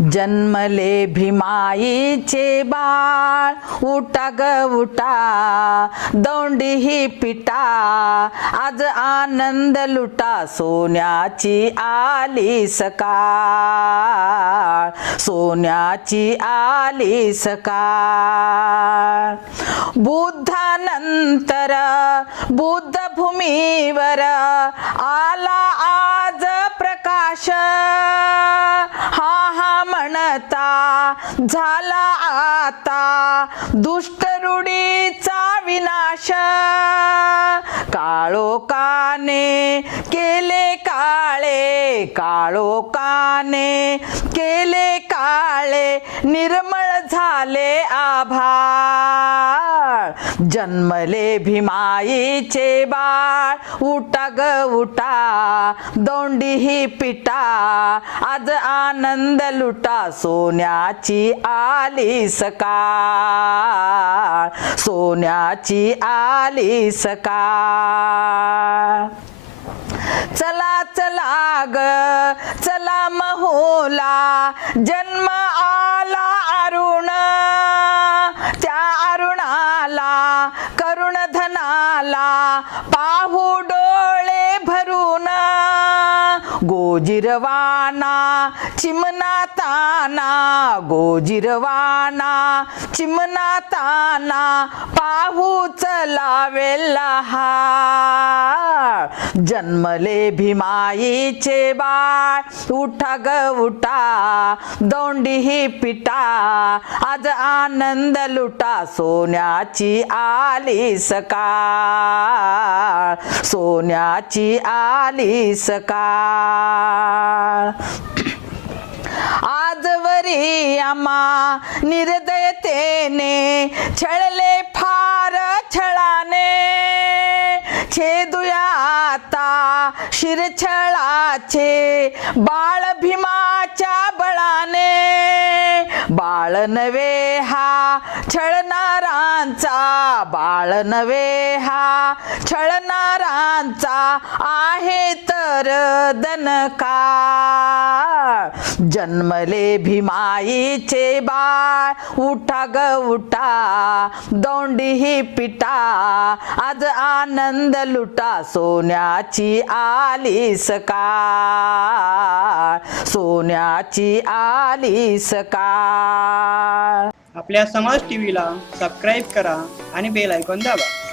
जन्मले भीमाईचे बाळ उठा ग उठा दौंडी ही पिटा आज आनंद लुटा सोन्याची आली सकाळ सोन्याची आली सकाळ. बुद्धानंतर बुद्ध भूमीवर झाला आता दुष्ट रूढीचा विनाश. काळोकाने केले काळे काळोकाने केले काळे निर्मळ झाले आभा. बाळ. जन्मले भीमाईचे बाळ. उठा ग उठा. दोंडी ही पिटा. आज आनंद लुटा. सोन्याची आली सकाळ. सोन्याची आली सकाळ. चला चला ग. चला महोला. जन्म आ आला अरुण. त्या अरुणाला करुण धनाला पाहू डोळे भरून. गोजिरवाना चिमना ताना गोजिरवाना चिमना ताना पाहू चलावेला हा जन्मले भीमाईचे बाळ. उठा ग उठा. दोंडी ही पिटा. आज आनंद लुटा सोन्याची आली सकाळ. सोन्याची आली सकाळ. आजवरी आम्हा निर्दयतेने छळले फार छळाने. छेदुया शिरछळाचे बाळ भीमाच्या बळाने. बाळ नवे हा छळणारांचा बाळ नवे हा छळणारांचा आहे तर दनका जन्मले भीमाईचे बाळ. उठा ग उठा. दोंडी ही पिटा. आज आनंद लुटा सोन्याची आली सकाळ. सोन्याची आली सकाळ. आपल्या समाज टीव्हीला सबस्क्राईब करा आणि बेल ऐकून दाबा.